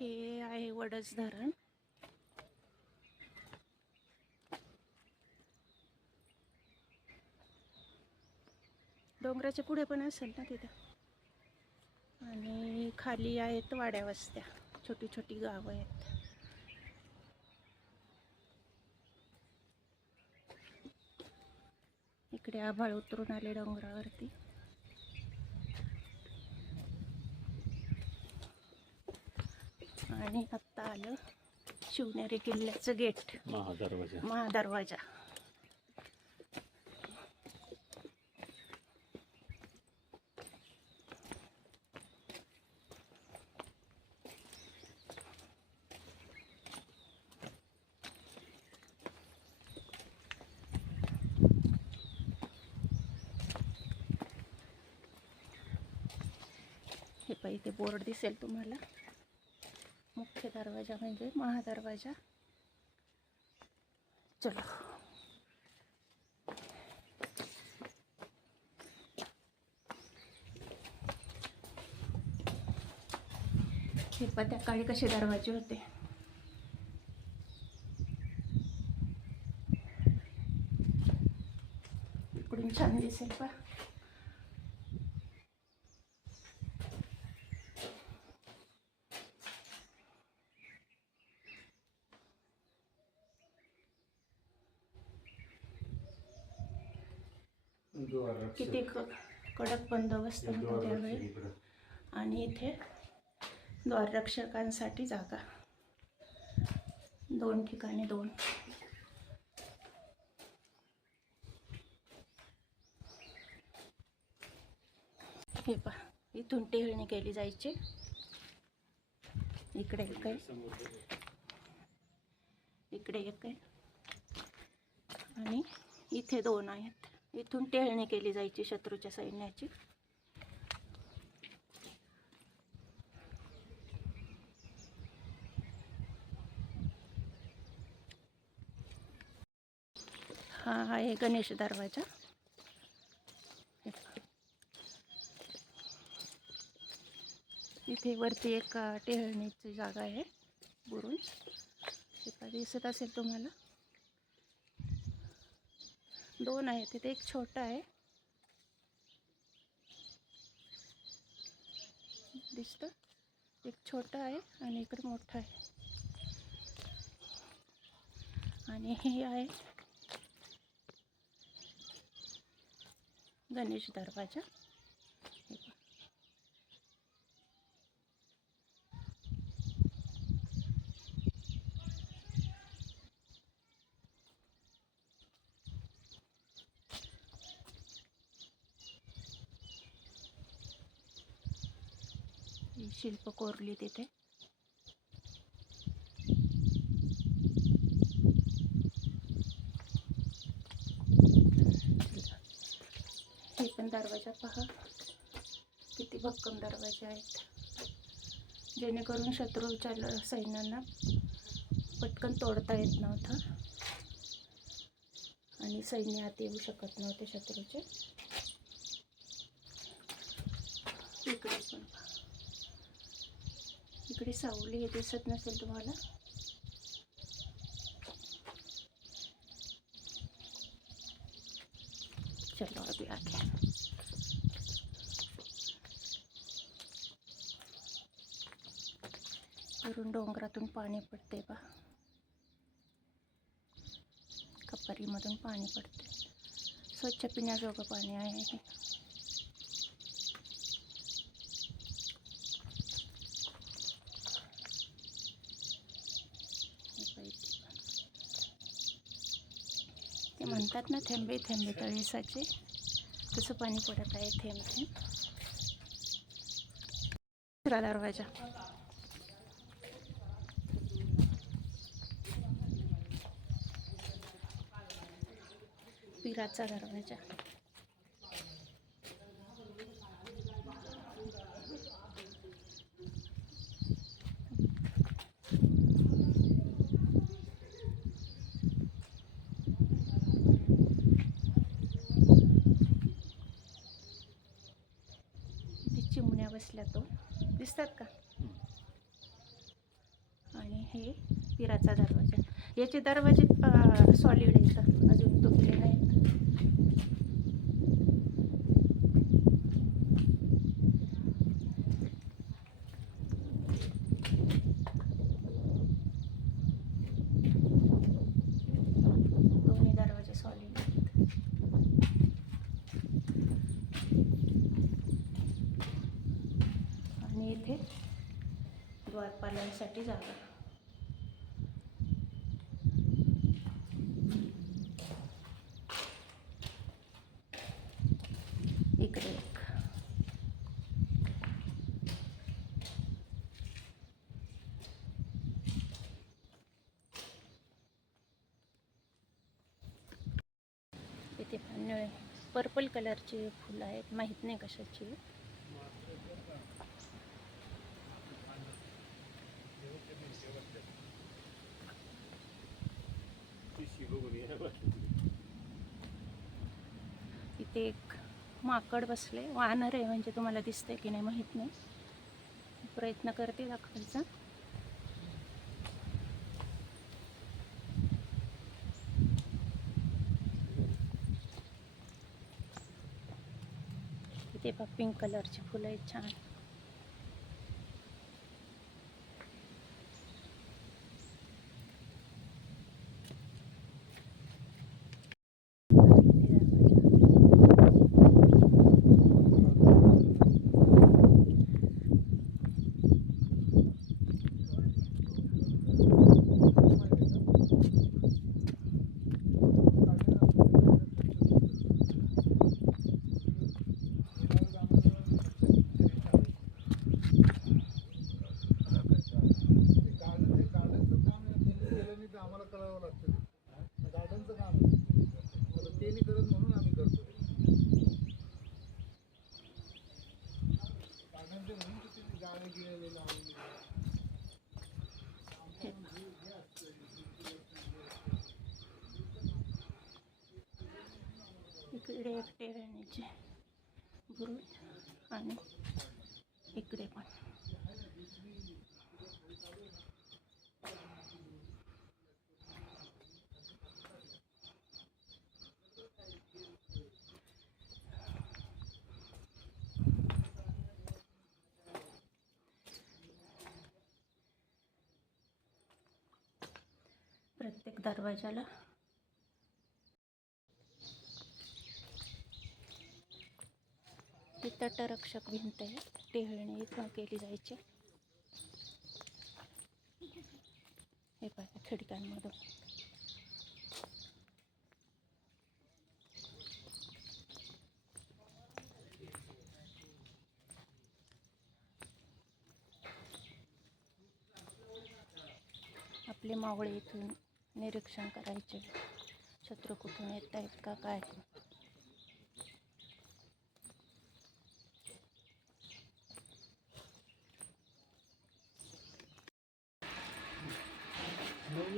हे आहे वडच धरण डोंगराच्या पुढे पण असेल ना तिथं. आणि खाली आहेत वाड्या वस्त्या छोटी छोटी गावं आहेत. इकडे आभाळ उतरून आले डोंगरावरती. आणि आत्ता आलं शिवनेरी किल्ल्याचं गेट. महादरवाजा. महादरवाजा. हे पाहिजे बोर्ड दिसेल तुम्हाला. मुख्य दरवाजा म्हणजे महादरवाजा. चलो. हे पण त्या काळी कसे दरवाजे होते. इकडून छान दिसेल पा किती क- कडक बंदोबस्त होता त्यावेळी. आणि इथे द्वाररक्षकांसाठी जागा. दोन ठिकाणी दोन. हे पहा इथून टेहळणी केली जायची. इकडे एक आहे. इकडे एक आहे. आणि इथे दोन आहेत. इथून टेळणी केली जायची शत्रूच्या सैन्याची. हा आहे गणेश दरवाजा. इथे वरती एक टेळणीची टेहळणीची जागा आहे. बुरून दिसत असेल तुम्हाला? दोन आहे तिथे एक छोटा आहे. दिसतं? एक छोटा आहे आणि इकडे मोठा आहे. आणि हे आहे गणेश दरवाजा. शिल्प कोरली तिथे हे पण दरवाजा पहा. किती भक्कम दरवाजे आहेत. जेणेकरून शत्रूच्या ल- सैन्यांना पटकन तोडता येत नव्हतं. आणि सैन्य आत येऊ शकत नव्हते शत्रूचे. इकडे पण पहा. इकडे सावली हे दिसत नसेल तुम्हाला. चलो अभी आगे वरून डोंगरातून पाणी पडते बा. कपरी कपारीमधून पाणी पडते. स्वच्छ पिण्याजोगं पाणी आहे. ते म्हणतात ना थेंबे थेंबे तळेसाचे. तसं पाणी पडत आहे थेंब थेंब दुसरा दरवाजा. पिराचा दरवाजा. बसल्या तो. दिसतात का? आणि हे पिराचा दरवाजा. याचे दरवाजे सॉलिड आहेत अजून तुटले नाहीत दोन्ही दरवाजे सॉलिड आहेत आणि इथे द्वारपालांसाठी जागा इकडे इथे पण निळे. पर्पल कलरची फुलं आहेत. माहीत नाही कशाची आहे. इथे एक माकड बसले. वानर आहे म्हणजे तुम्हाला दिसतंय की नाही माहीत नाही. प्रयत्न करते दाखवायचा. इथे पिंक कलरची फुलं आहेत छान इथे दरवाजा. आम्हाला करावं लागतं गार्डनचं काम आहे. आता ते नाही करत म्हणून आम्ही करतो गार्डनचे म्हणून किती गाणे गिळे लावलेले इकडे एक टेरेनीचे बुरुज आणि इकडे पण. प्रत्येक दरवाजाला तटरक्षक भिंत आहे. टेहळणी इथून केली जायची. हे पाहिजे खिडक्यांमधून. आपले मावळे इथून निरीक्षण करायचे. शत्रू कुठून येत आहेत का काय?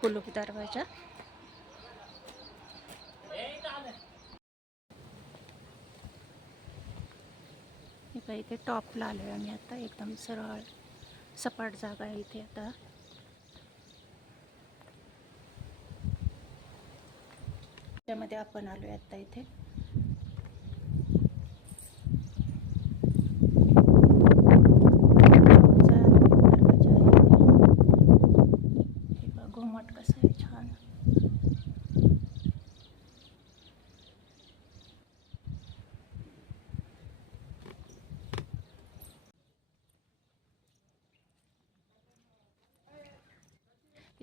कुलूप दरवाजा. हे काय इथे टॉपला आलो आहे आम्ही आता एकदम सरळ सपाट जागा आहे इथे आता. त्यामध्ये आपण आलो आहे आता इथे.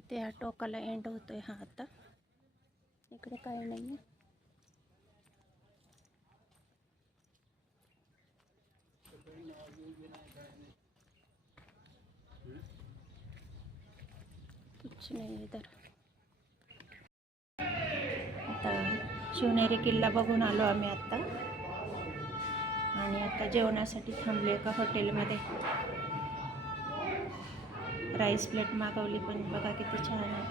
त्या टोकाला एंड होतोय हा आता. इकडे काय नाही कुछ नाही इधर. आता शिवनेरी किल्ला बघून आलो आम्ही आत्ता आणि आता जेवणासाठी थांबलो एका हॉटेलमध्ये राईस प्लेट मागवली पण बघा किती छान आहे.